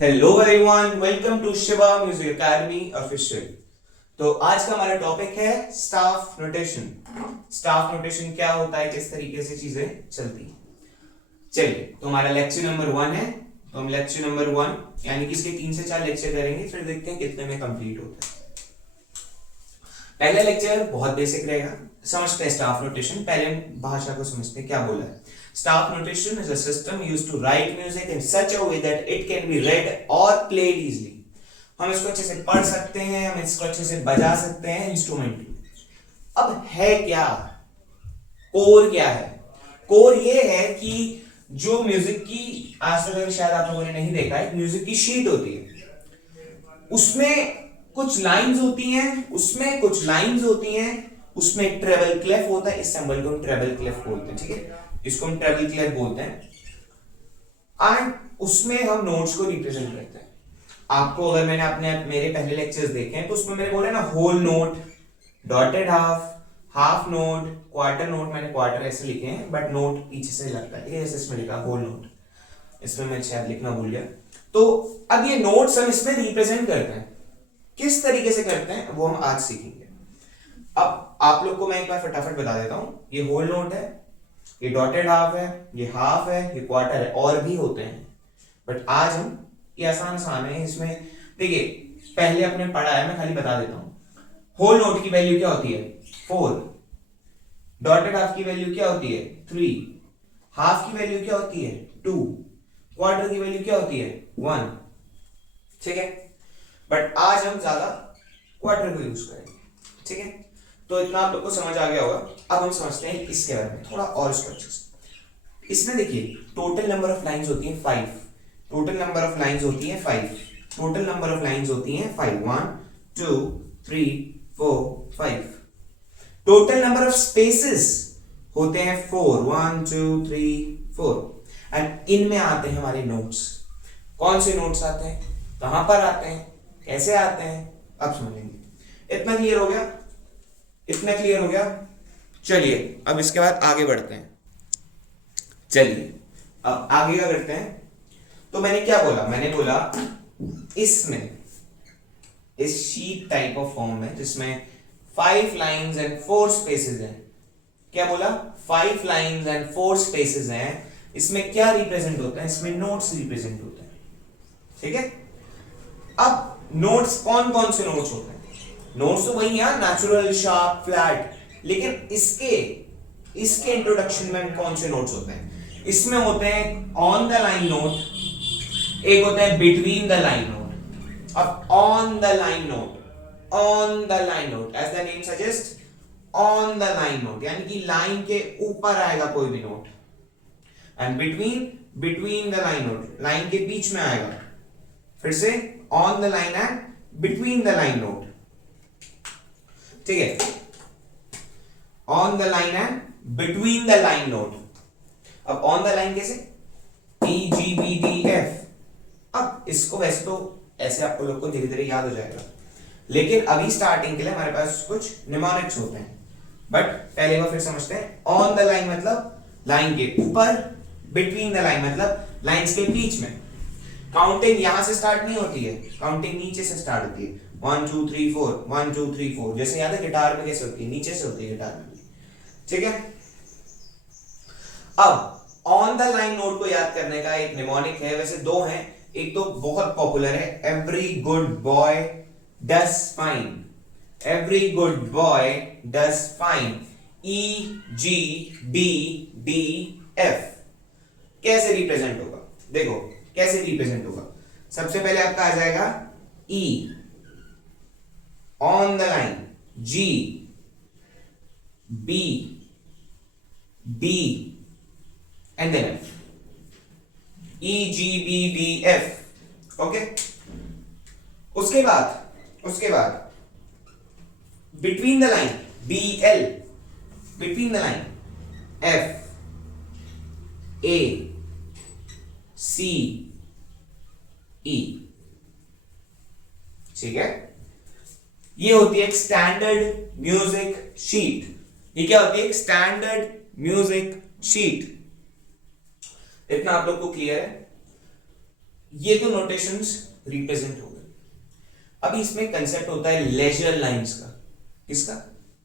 Hello everyone, welcome to Shiva music academy official. तो आज का हमारा टॉपिक है स्टाफ नोटेशन। स्टाफ नोटेशन क्या होता है, किस तरीके से चीजें चलती हैं। चलिए, तो हमारा लेक्चर नंबर 1 है। तो हम लेक्चर नंबर 1 यानी कि इसके 3 से 4 लेक्चर करेंगे, फिर देखते हैं कितने में कंप्लीट होता है। पहला लेक्चर बहुत बेसिक रहेगा, समझते हैं स्टाफ नोटेशन। पहले भाषा को समझते हैं, क्या बोला है। Staff notation is a system used to write music in such a way that it can be read और प्लेड इजीली। हम इसको अच्छे से पढ़ सकते हैं, हम इसको अच्छे से बजा सकते हैं इंस्ट्रूमेंट। अब है क्या, कोर क्या है। कोर ये है कि जो म्यूजिक की, आज तक शायद आप लोगों ने नहीं देखा है, म्यूजिक की शीट होती है, उसमें कुछ लाइंस होती हैं, उसमें कुछ लाइंस होती हैं, उसमें ट्रेबल क्लेफ होता है। इस सिंबल को हम ट्रेबल क्लेफ बोलते हैं, ठीक है, इसको हम ट्रेबल क्लेफ बोलते हैं। एंड उसमें हम नोट्स को रिप्रेजेंट करते हैं। आपको अगर मैंने अपने मेरे पहले लेक्चर्स देखे हैं तो उसमें मैंने बोला ना, whole note, dotted half, half note, quarter note. मैंने क्वार्टर ऐसे लिखे हैं बट नोट पीछे से लगता है, जैसे इसमें लिखा होल नोट, इसमें मैं शायद लिखना भूल गया। तो अब ये नोट्स हम इसमें रिप्रेजेंट करते हैं, किस तरीके से करते हैं वो हम आज सीखेंगे। अब आप लोग को मैं एक बार फटाफट बता देता हूं। ये होल नोट है, ये डॉटेड हाफ है, ये हाफ है, ये क्वार्टर है, और भी होते हैं बट आज हम ये आसान आसान है इसमें। देखिए, पहले अपने पढ़ा है, मैं खाली बता देता हूं। होल नोट की वैल्यू क्या होती है, 4। डॉटेड हाफ की वैल्यू क्या होती है, 3। हाफ की वैल्यू क्या होती है, 2। क्वार्टर की वैल्यू क्या होती है, 1। ठीक है, बट आज हम ज्यादा क्वार्टर को यूज करेंगे, ठीक है। तो इतना आप लोग को समझ आ गया होगा। अब हम समझते हैं इसके बारे में थोड़ा और स्ट्रक्चर से। इसमें देखिए, टोटल नंबर ऑफ लाइंस होती हैं 5। टोटल नंबर ऑफ लाइंस होती हैं 5। टोटल नंबर ऑफ लाइंस होती हैं 5। 1 2 3 4 5। टोटल नंबर ऑफ स्पेसेस होते हैं 4। 1 2 3 4। एंड इनमें आते हैं हमारे नोट्स। कौन से नोट्स आते हैं, कहां पर आते हैं, कैसे आते हैं, अब समझेंगे। इतना क्लियर हो गया, इतना क्लियर हो गया। चलिए अब इसके बाद आगे बढ़ते हैं। चलिए अब आगे क्या करते हैं। तो मैंने क्या बोला, मैंने बोला इसमें, इस शीट टाइप ऑफ फॉर्म में जिसमें 5 लाइंस एंड 4 स्पेसेस हैं, क्या बोला, 5 लाइंस एंड 4 स्पेसेस हैं, इसमें क्या रिप्रेजेंट होता है, इसमें नोट्स रिप्रेजेंट होते हैं, ठीक है। अब नोट्स कौन कौन से नोट्स होते हैं, नोट्स तो वही है, नेचुरल, शार्प, फ्लैट, लेकिन इसके इंट्रोडक्शन में कौन से नोट्स होते हैं। इसमें होते हैं ऑन द लाइन नोट, एक होता है बिटवीन द लाइन नोट। अब on the line note, on the line note as the name suggest, on the line note यानी कि लाइन के ऊपर आएगा कोई भी note. And between the line note, line के बीच में आएगा। फिर से on the line and between the line note, ठीक है, on the line and between the line note. अब ऑन द लाइन कैसे, E G B D F। अब इसको वैसे तो ऐसे आपको लोग को धीरे धीरे याद हो जाएगा, लेकिन अभी स्टार्टिंग के लिए हमारे पास कुछ निमोनिक्स होते हैं। बट पहले बार फिर समझते हैं। ऑन द लाइन मतलब लाइन के ऊपर, बिटवीन द लाइन मतलब लाइंस के बीच में। काउंटिंग यहां से स्टार्ट नहीं होती है, काउंटिंग नीचे से स्टार्ट होती है। 1 2 3 4, 1 2 3 4, जैसे याद है गिटार में कैसे होती है, नीचे से होती है गिटार में, ठीक है। अब ऑन द लाइन नोट को याद करने का एक निमोनिक है, वैसे दो हैं। एक तो बहुत पॉपुलर है, every good boy does fine. Every good boy does fine, E G B D F। कैसे रिप्रेजेंट होगा, देखो कैसे रिप्रेजेंट होगा। सबसे पहले आपका आ जाएगा E on the line, G B D and then F, E G B D F, okay. उसके बाद between the line, B L, between the line, F A C E, ठीक है। ये होती है एक स्टैंडर्ड म्यूजिक शीट। ये क्या होती है, एक स्टैंडर्ड म्यूजिक शीट। इतना आप लोग को क्लियर है। ये तो नोटेशंस रिप्रेजेंट हो गए। अभी इसमें कंसेप्ट होता है लेजर लाइंस का। किसका?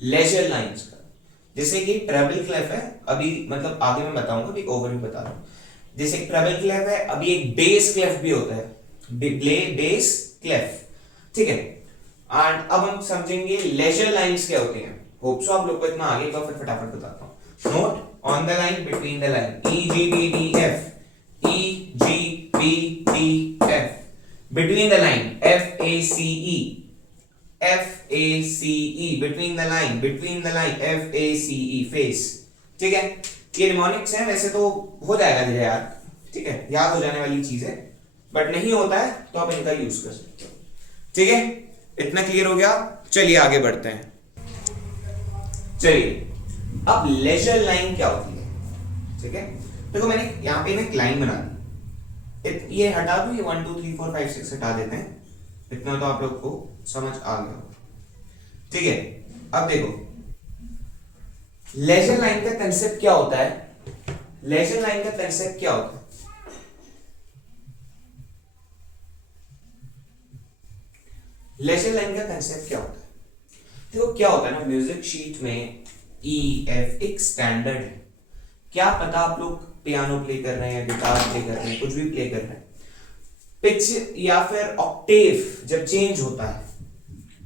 लेजर लाइंस का। जैसे कि ट्रेबल क्लेफ है, अभी मतलब आगे मैं बताऊंगा, अभी ओवरव्यू बता रहा हूं। जैसे ट्रेबल क्लेफ है, अभी एक बेस क्लेफ भी होता है, बेस क्लेफ, ठीक है। एंड अब हम समझेंगे लेजर लाइंस क्या होते हैं। होप सो आप लोग को इतना आगे का, फिर फटाफट बताता हूं। Note on the line, between the line, E G B D F, E G B D F, between the line, F A C E, F A C E, between the line, between the line, F A C E, face, ठीक है। ये mnemonics है, वैसे तो हो जाएगा धीरे यार, ठीक है, याद हो जाने वाली चीज है, बट नहीं होता है तो आप इनका यूज कर सकते हो, ठीक है। इतना क्लियर हो गया, चलिए आगे बढ़ते हैं। चलिए अब लेजर लाइन क्या होती है, ठीक है। देखो मैंने यहां पे एक लाइन बना दी, ये हटा दूं, ये 1 2 3 4 5 6 हटा देते हैं, इतना तो आप लोग को समझ आ गया, ठीक है। अब देखो लेजर लाइन का कंसेप्ट क्या होता है। लेजर लाइन का कंसेप्ट क्या होता है? लेजर लाइन का कंसेप्ट क्या होता है? देखो क्या होता है ना, म्यूजिक शीट में ई एफ एक स्टैंडर्ड है। क्या पता आप लोग पियानो प्ले कर रहे हैं, गिटार प्ले कर रहे हैं, कुछ भी प्ले कर रहे हैं, पिच या फिर ऑक्टेव जब चेंज होता है,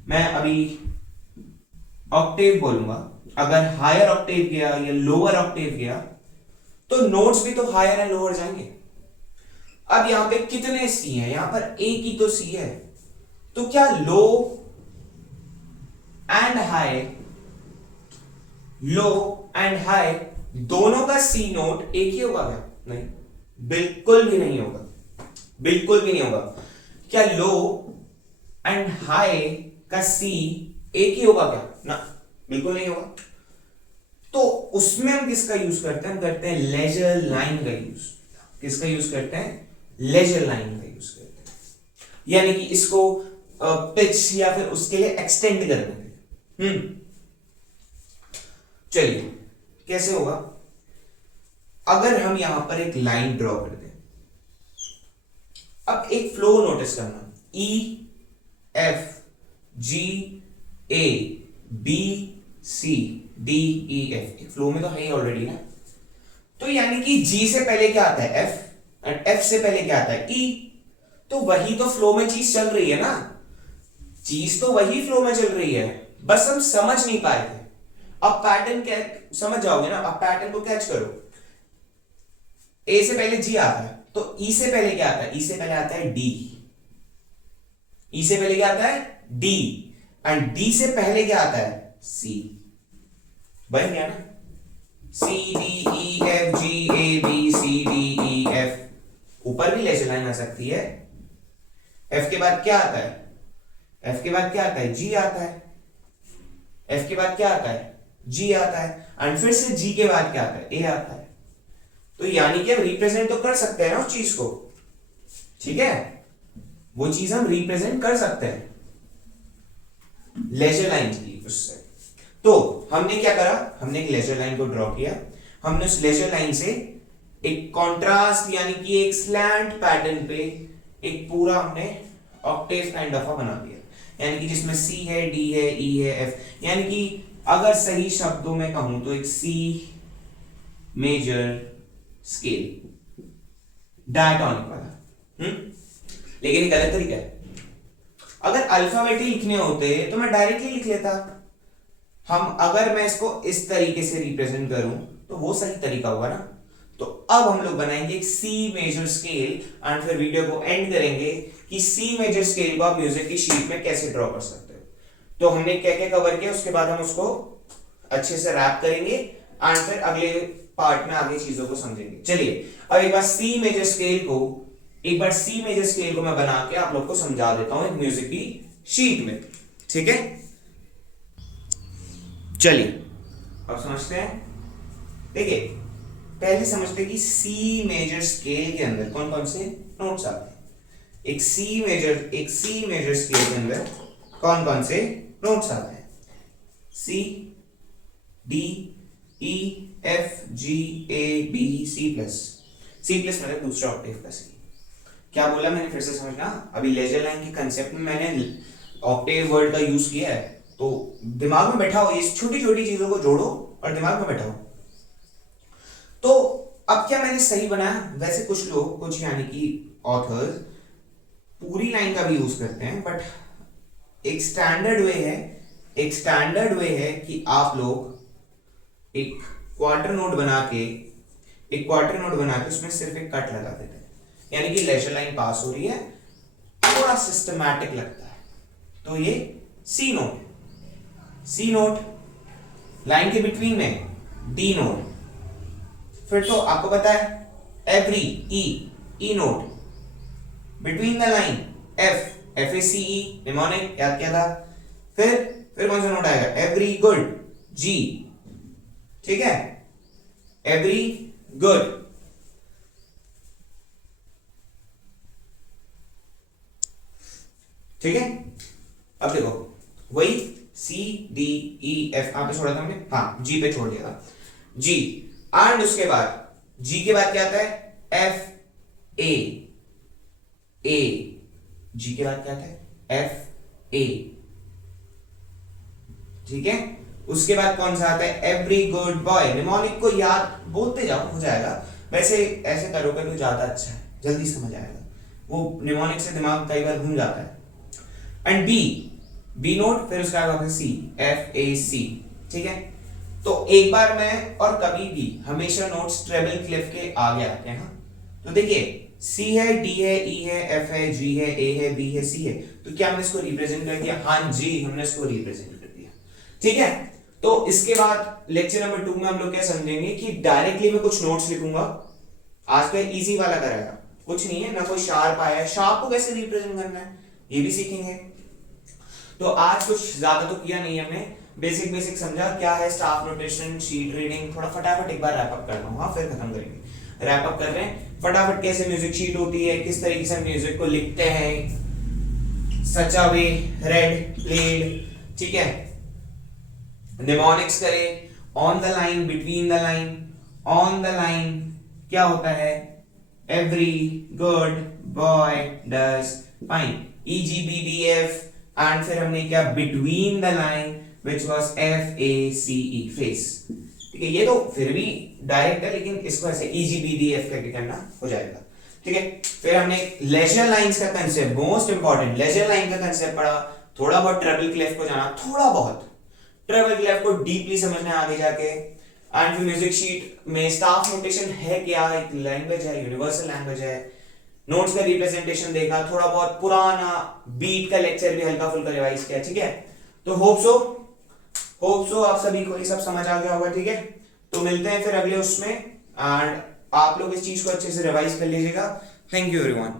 मैं अभी ऑक्टेव बोलूंगा, अगर हायर ऑक्टेव गया या लोअर ऑक्टेव गया तो नोट्स भी तो हायर एंड लोअर जाएंगे। अब यहां पे कितने सी हैं? यहां पर एक ही तो सी है, तो क्या low and high, low and high दोनों का सी नोट एक ही होगा क्या? नहीं, बिल्कुल भी नहीं होगा, बिल्कुल भी नहीं होगा। क्या लो एंड हाई का सी एक ही होगा क्या? ना, बिल्कुल नहीं होगा। तो उसमें हम किसका यूज करते हैं? हम करते हैं लेजर लाइन का यूज। किसका यूज करते हैं? लेजर लाइन का यूज करते हैं, यानी कि इसको पिच या फिर उसके लिए एक्सटेंड करने के लिए। चलिए कैसे होगा? अगर हम यहां पर एक लाइन ड्रॉ कर दें, अब एक फ्लो नोटिस करना, E F G A B C D E F, एक फ्लो में तो है ही ऑलरेडी ना। तो यानी कि जी से पहले क्या आता है? एफ, एंड एफ से पहले क्या आता है? ई। तो वही तो फ्लो में चीज चल रही है ना, चीज तो वही फ्लो में चल रही है, बस हम समझ नहीं पाए थे। अब पैटर्न क्या समझ जाओगे ना, अब पैटर्न को कैच करो। ए से पहले जी आता है, तो ई से पहले क्या आता है? ई से पहले आता है डी। ई से पहले क्या आता है? डी। एंड डी से पहले क्या आता है? सी। बन गया ना? C D E F G A B C D E F. ऊपर भी लेजर लाइन आ सकती है। एफ के बाद क्या आता है? एफ के बाद क्या आता है? जी आता है। एफ के बाद क्या आता है? जी आता है। एंड फिर से जी के बाद क्या आता है? ए आता है। तो यानी कि हम रिप्रेजेंट तो कर सकते हैं ना उस चीज को, ठीक है, वो चीज हम रिप्रेजेंट कर सकते हैं लेजर लाइन की उससे। तो हमने क्या करा? हमने एक लेजर लाइन को ड्रॉ किया, हमने उस लेजर लाइन से एक कॉन्ट्रास्ट यानी कि एक स्लैंट पैटर्न पे एक पूरा हमने ऑक्टेव काइंड ऑफ बना दिया, यानी कि जिसमें सी है, डी है, ई है, एफ, यानी कि अगर सही शब्दों में कहूं तो एक सी मेजर स्केल डायटोनिक वाला। लेकिन गलत तरीका है। अगर अल्फाबेट ही लिखने होते तो मैं डायरेक्टली लिख लेता। अगर मैं इसको इस तरीके से रिप्रेजेंट करूं तो वो सही तरीका होगा ना। तो अब हम लोग बनाएंगे एक सी मेजर स्केल एंड फिर वीडियो को एंड करेंगे कि सी मेजर स्केल को आप म्यूजिक की शीट में कैसे ड्रॉ कर सकते हो। तो हमने क्या क्या कवर किया, उसके बाद हम उसको अच्छे से रैप करेंगे एंड फिर अगले पार्ट में आगे चीजों को समझेंगे। चलिए अब एक बार सी मेजर स्केल को मैं बना के आप लोग को समझा देता हूं एक म्यूजिक की शीट में, ठीक है। चलिए अब समझते हैं। देखिए पहले समझते हैं कि सी मेजर स्केल के अंदर कौन कौन से नोट्स आते हैं। एक सी मेजर स्केल के अंदर कौन कौन से नोट्स आते हैं? C, D, E, F, G, A, B, C plus. C plus मतलब दूसरा ऑक्टेव का सी। क्या बोला मैंने फिर से समझना, अभी लेजर लाइन के कंसेप्ट में मैंने ऑक्टेव वर्ड का यूज किया है, तो दिमाग में बैठाओ, ये छोटी छोटी चीजों को जोड़ो और दिमाग में बैठाओ। तो अब क्या मैंने सही बनाया? वैसे कुछ लोग, कुछ यानी कि ऑथर्स पूरी लाइन का भी यूज करते हैं, बट एक स्टैंडर्ड वे है कि आप लोग एक क्वार्टर नोट बना के उसमें सिर्फ एक कट लगा देते हैं, यानी कि लेजर लाइन पास हो रही है, थोड़ा सिस्टमैटिक लगता है। तो ये सी नोट, लाइन के बिटवीन में डी नोट, फिर तो आपको पता है every, E note, between the line F A C E, mnemonic याद किया था। फिर कौन सा नोट आएगा? एवरी गुड, जी, ठीक है, एवरी गुड। ठीक है, अब देखो वही सी डी ई एफ पे छोड़ा था हमने, हाँ जी पे छोड़ दिया था, जी, एंड उसके बाद जी के बाद क्या आता है? एफ ए, जी के बाद क्या आता है? एफ ए, ठीक है। उसके बाद कौन सा आता है? Every good boy. निमोनिक को याद बोलते जाओ, हो जाएगा। वैसे ऐसे करोगे तो ज्यादा अच्छा है, जल्दी समझ आएगा, वो निमोनिक से दिमाग कई बार घूम जाता है। एंड बी नोट, फिर उसके बाद सी, एफ ए सी, ठीक है। तो एक बार मैं, और कभी भी हमेशा नोट्स ट्रेबल क्लिफ के आगे आते हैं। तो देखिए सी है, डी है, ई है, एफ है, जी है, ए है, बी है, सी है, तो क्या हमने इसको रिप्रेजेंट कर दिया? हाँ जी, हमने इसको रिप्रेजेंट कर दिया, ठीक है। तो इसके बाद लेक्चर नंबर 2 में हम लोग क्या समझेंगे कि डायरेक्टली मैं कुछ नोट्स लिखूंगा। आज का इजी वाला कराएगा, कुछ नहीं है ना, कोई शार्प आया, शार्प को कैसे रिप्रेजेंट करना है ये भी सीखेंगे। तो आज कुछ ज्यादा तो किया नहीं हमने, बेसिक समझा क्या है स्टाफ नोटेशन, शीट रीडिंग, थोड़ा फटाफट एक बार रैप अप करता हूं, हाँ फिर खत्म करेंगे। रैप अप कर रहे हैं फटाफट, कैसे म्यूजिक शीट होती है, किस तरीके से म्यूजिक को लिखते हैं, सच अ वे, रेड, प्लेड, ठीक है। निमोनिक्स करें, on the line, between the line, on the line क्या होता है? Every good boy does fine, E G B D F, and फिर हमने क्या? Between the line which was F A C E, face, ठीक है। ये तो फिर भी डायरेक्ट है, लेकिन इसको ऐसे E G B D F करके करना हो जाएगा, ठीक है। फिर हमने लेजर लाइंस का concept, most important ledger line का कंसेप्ट पढ़ा, थोड़ा बहुत ट्रेबल क्लेफ को जाना, थोड़ा बहुत ट्रेबल क्लेफ को डीपली समझना आगे जाके। एंड फिर म्यूजिक शीट में स्टाफ नोटेशन है क्या, एक लैंग्वेज है, यूनिवर्सल लैंग्वेज है। नोट्स का रिप्रेजेंटेशन देखा, थोड़ा बहुत पुराना बीट का लेक्चर भी हल्का फुल्का रिवाइज किया, ठीक है। तो होप सो आप सभी को ये सब समझ आ गया होगा, ठीक है। तो मिलते हैं फिर अगले उसमें, एंड आप लोग इस चीज को अच्छे से रिवाइज कर लीजिएगा। Thank you everyone.